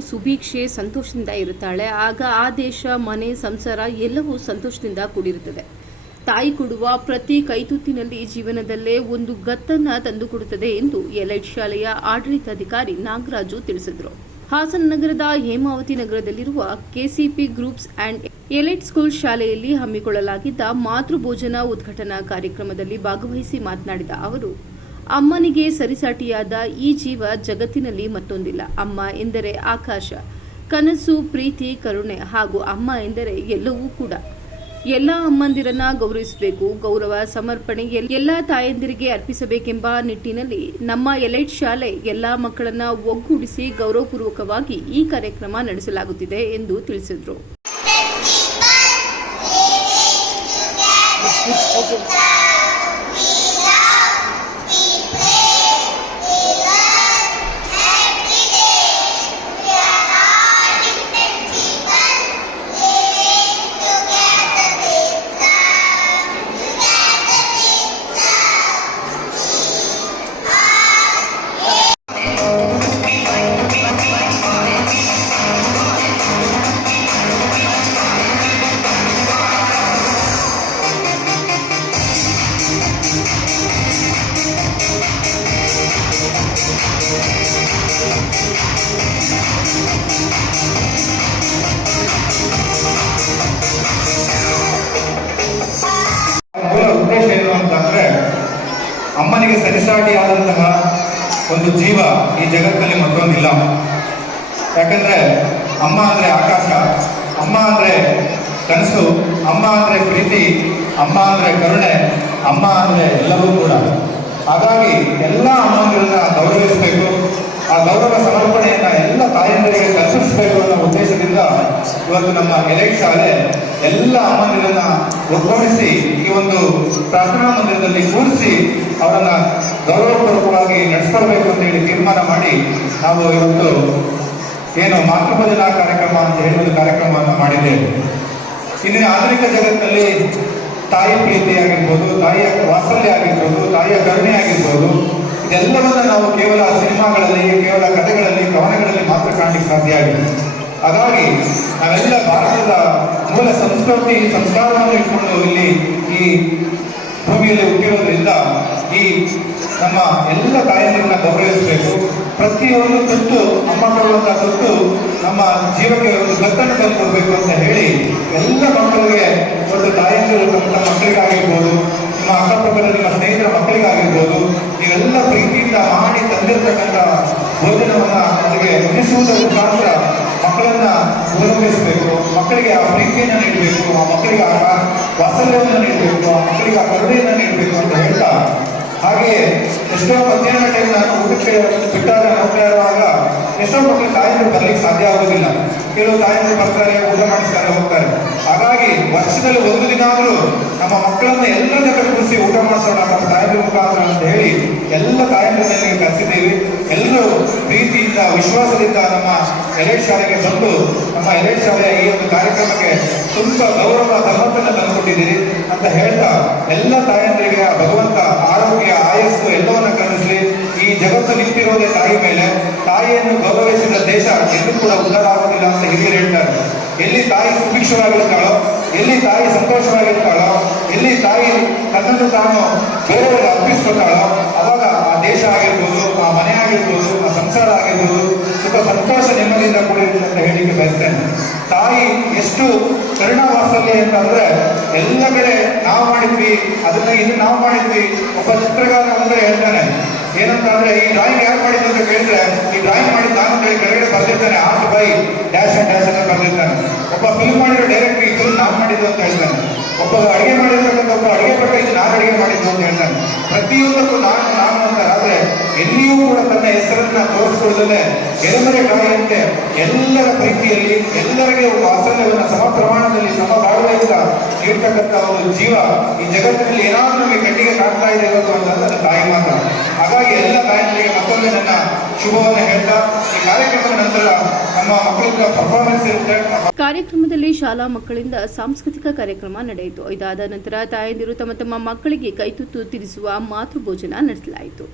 ಸುಭೀಕ್ಷೆ ಸಂತೋಷದಿಂದ ಇರುತ್ತಾಳೆ. ಆಗ ಆ ದೇಶ, ಮನೆ, ಸಂಸಾರ ಎಲ್ಲವೂ ಸಂತೋಷದಿಂದ ಕೂಡಿರುತ್ತದೆ. ತಾಯಿ ಕೊಡುವ ಪ್ರತಿ ಕೈತುತ್ತಿನಲ್ಲಿ ಜೀವನದಲ್ಲೇ ಒಂದು ಗತ್ತನ್ನ ತಂದುಕೊಡುತ್ತದೆ ಎಂದು ಎಲೈಟ್ ಶಾಲೆಯ ಆಡಳಿತಾಧಿಕಾರಿ ನಾಗರಾಜು ತಿಳಿಸಿದರು. ಹಾಸನ ನಗರದ ಹೇಮಾವತಿ ನಗರದಲ್ಲಿರುವ KCP groups and elite school ಶಾಲೆಯಲ್ಲಿ ಹಮ್ಮಿಕೊಳ್ಳಲಾಗಿದ್ದ ಮಾತೃಭೋಜನ ಉದ್ಘಾಟನಾ ಕಾರ್ಯಕ್ರಮದಲ್ಲಿ ಭಾಗವಹಿಸಿ ಮಾತನಾಡಿದ ಅವರು ಅಮ್ಮನಿಗೆ ಸರಿಸಾಟಿಯಾದ ಈ ಜೀವ ಜಗತ್ತಿನಲ್ಲಿ ಮತ್ತೊಂದಿಲ್ಲ. ಅಮ್ಮ ಎಂದರೆ ಆಕಾಶ, ಕನಸು, ಪ್ರೀತಿ, ಕರುಣೆ ಹಾಗೂ ಅಮ್ಮ ಎಂದರೆ ಎಲ್ಲವೂ ಕೂಡ. ಎಲ್ಲ ಅಮ್ಮಂದಿರನ್ನ ಗೌರವಿಸಬೇಕು. ಗೌರವ, ಸಮರ್ಪಣೆ ಎಲ್- ಎಲ್ಲ ತಾಯಂದಿರಿಗೆ ಅರ್ಪಿಸಬೇಕೆಂಬ ನಿಟ್ಟಿನಲ್ಲಿ ನಮ್ಮ ಎಲೈಟ್ ಶಾಲೆ ಎಲ್ಲ ಮಕ್ಕಳನ್ನ ಒಗ್ಗೂಡಿಸಿ ಗೌರವಪೂರ್ವಕವಾಗಿ ಈ ಕಾರ್ಯಕ್ರಮ ನಡೆಸಲಾಗುತ್ತಿದೆ ಎಂದು ತಿಳಿಸಿದರು. ಅಮ್ಮನಿಗೆ ಸರಿಸಾಟಿ ಆದಂತಹ ಒಂದು ಜೀವ ಈ ಜಗತ್ತಿನಲ್ಲಿ ಮತ್ತೊಂದಿಲ್ಲ. ಯಾಕಂದ್ರೆ ಅಮ್ಮ ಅಂದ್ರೆ ಆಕಾಶ, ಅಮ್ಮ ಅಂದ್ರೆ ಕನಸು, ಅಮ್ಮ ಅಂದ್ರೆ ಪ್ರೀತಿ, ಅಮ್ಮ ಅಂದ್ರೆ ಕರುಣೆ, ಅಮ್ಮ ಅಂದ್ರೆ ಎಲ್ಲವೂ ಕೂಡ. ಹಾಗಾಗಿ ಎಲ್ಲ ಅಮ್ಮಂದಿರನ್ನ ಗೌರವಿಸಬೇಕು. ಆ ಗೌರವ ಸಮರ್ಪಣೆಯನ್ನ ಎಲ್ಲ ತಾಯಂದಿರಿಗೆ ಕಲ್ಪಿಸಬೇಕು ಅನ್ನೋ ಉದ್ದೇಶದಿಂದ ಇವತ್ತು ನಮ್ಮ ಎಲೈಟ್ ಶಾಲೆ ಎಲ್ಲ ಅಮ್ಮನಿರನ್ನ ಒಗ್ಗೂಡಿಸಿ ಈ ಒಂದು ಪ್ರಾರ್ಥನಾ ಮಂದಿರದಲ್ಲಿ ಕೂರಿಸಿ ಅವರನ್ನ ಗೌರವಪೂರ್ವಕವಾಗಿ ನಡೆಸ್ಕೊಳ್ಬೇಕು ಅಂತ ಹೇಳಿ ತೀರ್ಮಾನ ಮಾಡಿ ನಾವು ಇವತ್ತು ಏನು ಮಾತೃಭೋಜನ ಕಾರ್ಯಕ್ರಮ ಅಂತ ಹೇಳಿ ಒಂದು ಕಾರ್ಯಕ್ರಮವನ್ನು ಮಾಡಿದ್ದೇವೆ. ಇಂದಿನ ಆಧುನಿಕ ಜಗತ್ತಿನಲ್ಲಿ ತಾಯಿ ಪ್ರೀತಿ ಆಗಿರ್ಬೋದು, ತಾಯಿಯ ವಾತ್ಸಲ್ಯ ಆಗಿರ್ಬೋದು, ತಾಯಿಯ ಕರುಣೆ ಆಗಿರ್ಬೋದು ಇದೆಲ್ಲವನ್ನ ನಾವು ಕೇವಲ ಸಿನಿಮಾಗಳಲ್ಲಿ, ಕೇವಲ ಕಥೆಗಳಲ್ಲಿ ಕವನಗಳಲ್ಲಿ ಮಾತ್ರ ಕಾಣಲಿಕ್ಕೆ ಸಾಧ್ಯ ಆಗಿದೆ. ಹಾಗಾಗಿ ನಾವೆಲ್ಲ ಭಾರತದ ಮೂಲ ಸಂಸ್ಕೃತಿ, ಸಂಸ್ಕಾರವನ್ನು ಇಟ್ಕೊಂಡು ಇಲ್ಲಿ ಈ ಭೂಮಿಯಲ್ಲಿ ಹುಟ್ಟಿರೋದ್ರಿಂದ ಈ ನಮ್ಮ ಎಲ್ಲ ತಾಯಂದಿರನ್ನ ಗೌರವಿಸಬೇಕು. ಪ್ರತಿಯೊಂದು ತುತ್ತು ಅಮ್ಮ ಕೊಡುವಂತಹ ತುತ್ತು ನಮ್ಮ ಜೀವಕ್ಕೆ ಒಂದು ಗತ್ತನ್ನು ತಂದುಕೊಡ್ಬೇಕು ಅಂತ ಹೇಳಿ ಎಲ್ಲ ಮಕ್ಕಳಿಗೆ ಒಂದು ತಾಯಂದಿರು ತಮ್ಮ ಮಕ್ಕಳಿಗಾಗಿರ್ಬೋದು ನಿಮ್ಮ ಅಕ್ಕಪಕ್ಕದ ಸ್ನೇಹಿತರ ಮಕ್ಕಳಿಗಾಗಿರ್ಬೋದು, ನೀವೆಲ್ಲ ಪ್ರೀತಿಯಿಂದ ಮಾಡಿ ತಂದಿರತಕ್ಕಂಥ ಭೋಜನವನ್ನ ಅವರಿಗೆ ಮುಗಿಸುವುದರ ಮುಖಾಂತರ ಮಕ್ಕಳನ್ನ ಗೌರವಿಸಬೇಕು ಮಕ್ಕಳಿಗೆ ಆ ಪ್ರೀತಿಯನ್ನು ನೀಡಬೇಕು, ಆ ಮಕ್ಕಳಿಗೆ ಆ ವಾತ್ಸಲ್ಯವನ್ನು ನೀಡಬೇಕು, ಆ ಮಕ್ಕಳಿಗೆ ಆ ಕರುಣೆಯನ್ನು ನೀಡಬೇಕು ಅಂತ ಹೇಳ್ತಾ ಹಾಗೆಯೇ ಎಷ್ಟೋ ಮಧ್ಯಾಹ್ನ ಟೈಮ್ ನಾನು ಊಟಕ್ಕೆ ಬಿಟ್ಟಾಗ ಇರುವಾಗ ಎಷ್ಟೋ ಮಕ್ಕಳು ತಾಯಂದಿರು ಬರಲಿಕ್ಕೆ ಸಾಧ್ಯ ಆಗೋದಿಲ್ಲ ಕೆಲವು ತಾಯಂದಿರು ಬರ್ತಾರೆ, ಊಟ ಮಾಡಿಸ್ತಾರೆ, ಹೋಗ್ತಾರೆ. ಹಾಗಾಗಿ ವರ್ಷದಲ್ಲಿ ಒಂದು ದಿನ ಆದರೂ ನಮ್ಮ ಮಕ್ಕಳನ್ನ ಎಲ್ಲರ ಜೊತೆ ಕೂರಿಸಿ ಊಟ ಮಾಡಿಸೋಣ ನಮ್ಮ ತಾಯಿ ಮುಖಾಂತರ ಅಂತ ಹೇಳಿ ಎಲ್ಲ ತಾಯಂದಿರನ್ನ ಕರೆಸಿದ್ದೀವಿ. ಎಲ್ಲರೂ ಪ್ರೀತಿಯಿಂದ, ವಿಶ್ವಾಸದಿಂದ ನಮ್ಮ ಎಲೈಟ್ ಶಾಲೆಗೆ ಬಂದು ನಮ್ಮ ಎಲೈಟ್ ಶಾಲೆಯ ಈ ಒಂದು ಕಾರ್ಯಕ್ರಮಕ್ಕೆ ತುಂಬ ಗೌರವ ಧರ್ಮತನ್ನ ತಂದುಕೊಟ್ಟಿದ್ದೀರಿ ಅಂತ ಹೇಳ್ತಾ ಎಲ್ಲ ತಾಯಂದಿರಿಗೆ ಭಗವಂತ ಆರೋಗ್ಯ, ಆಯಸ್ಸು ಎಲ್ಲವನ್ನ ಕರುಣಿಸಲಿ. ಈ ಜಗತ್ತು ನಿಂತಿರೋದೇ ತಾಯಿ ಮೇಲೆ. ತಾಯಿಯನ್ನು ಗೌರವಿಸಿದ ದೇಶ ಎಲ್ಲೂ ಕೂಡ ಉದ್ಧಾರ ಆಗೋದಿಲ್ಲ ಅಂತ ಹಿರಿಯರು ಹೇಳ್ತಾರೆ. ಎಲ್ಲಿ ತಾಯಿ ಸುಭಿಕ್ಷವಾಗಿರ್ತಾಳೋ ಎಲ್ಲಿ ತಾಯಿ ಸಂತೋಷವಾಗಿರ್ತಾಳೋ, ಎಲ್ಲಿ ತಾಯಿ ತನ್ನನ್ನು ತಾನು ಬೇರೆಯವರಿಗೆ ಅರ್ಪಿಸ್ಕೊತಾಳೋ ಅವಾಗ ಆ ದೇಶ ಆಗಿರ್ಬೋದು, ಆ ಮನೆ ಆಗಿರ್ಬೋದು, ಆ ಸಂಸಾರ ಆಗಿರ್ಬೋದು ಸ್ವಲ್ಪ ಸಂತೋಷ ನೆಮ್ಮದಿಯಿಂದ ಕೂಡಿರುತ್ತೆ ಅಂತ ಹೇಳಿಕ್ಕೆ ಬಯಸ್ತೇನೆ. ತಾಯಿ ಎಷ್ಟು ಕರುಣಾ ವಾತ್ಸಲ್ಯ ಅಂತಂದ್ರೆ ಎಲ್ಲ ಕಡೆ ನಾವು ಮಾಡಿದ್ವಿ, ಅದನ್ನ ಇನ್ನು ನಾವು ಮಾಡಿದ್ವಿ, ಒಬ್ಬ ಚಿತ್ರಗಾರ ಅಂದ್ರೆ ಹೇಳ್ತಾನೆ. ಏನಂತಂದ್ರೆ, ಈ ಡ್ರಾಯಿಂಗ್ ಯಾರು ಮಾಡಿದ್ದು ಅಂತ ಕೇಳಿದ್ರೆ, ಈ ಡ್ರಾಯಿಂಗ್ ಮಾಡಿದ್ದು ನಾನು ಅಂತ ಕೆಳಗಡೆ ಬರ್ತಿರ್ತಾನೆ art by dash and dash ಅಂತ ಬರ್ತಿರ್ತಾನೆ ಒಬ್ಬ ಫಿಲ್ಮ್ ಮಾಡಿರೋ ಡೈರೆಕ್ಟರ್ ಮಾಡಿದ್ದು ಅಂತ ಹೇಳ್ತಾನೆ ಒಬ್ಬ ಅಡುಗೆ ಮಾಡಿರ್ತಕ್ಕಂಥ ಒಬ್ಬ ಅಡುಗೆ ಇದು ನಾನು ಅಡುಗೆ ಮಾಡಿದ್ದು ಅಂತ ಹೇಳ್ತಾನೆ ಪ್ರತಿಯೊಂದಕ್ಕೂ ನಾನು ನಾನು ಅಂತ ಆದ್ರೆ ಎಲ್ಲಿಯೂ ಕೂಡ ತನ್ನ ಹೆಸರನ್ನ ತೋರಿಸ್ಕೊಳ್ಳದೆ ಎಲೆಮರೆ ಕಾಯಿಯಂತೆ ಎಲ್ಲರ ಪ್ರೀತಿಯಲ್ಲಿ ಎಲ್ಲರಿಗೆ ವಾತ್ಸಲ್ಯವನ್ನು ಸಮ ಪ್ರಮಾಣದಲ್ಲಿ ಸಮ ಬಾಳ್ವೆಯಿಂದ ಇರ್ತಕ್ಕಂಥ ಒಂದು ಜೀವ ಈ ಜಗತ್ತಿನಲ್ಲಿ ಏನಾದರೂ ನಮಗೆ ಕಣ್ಣಿಗೆ ಕಾಣ್ತಾ ಇದೆ ಇವತ್ತು ಅದು ತಾಯಿ ಮಾತ್ರ. ಹಾಗಾಗಿ ಎಲ್ಲ ತಾಯಿಗಳಿಗೆ ಮತ್ತೊಮ್ಮೆ ನನ್ನ ಶುಭವನ್ನು ಹೇಳ್ತಾ ಕಾರ್ಯಕ್ರಮದಲ್ಲಿ ಶಾಲಾ ಮಕ್ಕಳಿಂದ ಸಾಂಸ್ಕೃತಿಕ ಕಾರ್ಯಕ್ರಮ ನಡೆಯಿತು. ಇದಾದ ನಂತರ ತಾಯಂದಿರು ತಮ್ಮ ತಮ್ಮ ಮಕ್ಕಳಿಗೆ ಕೈತುತ್ತು ತಿರಿಸುವ ಮಾತೃ ಭೋಜನ ನಡೆಸಲಾಯಿತು.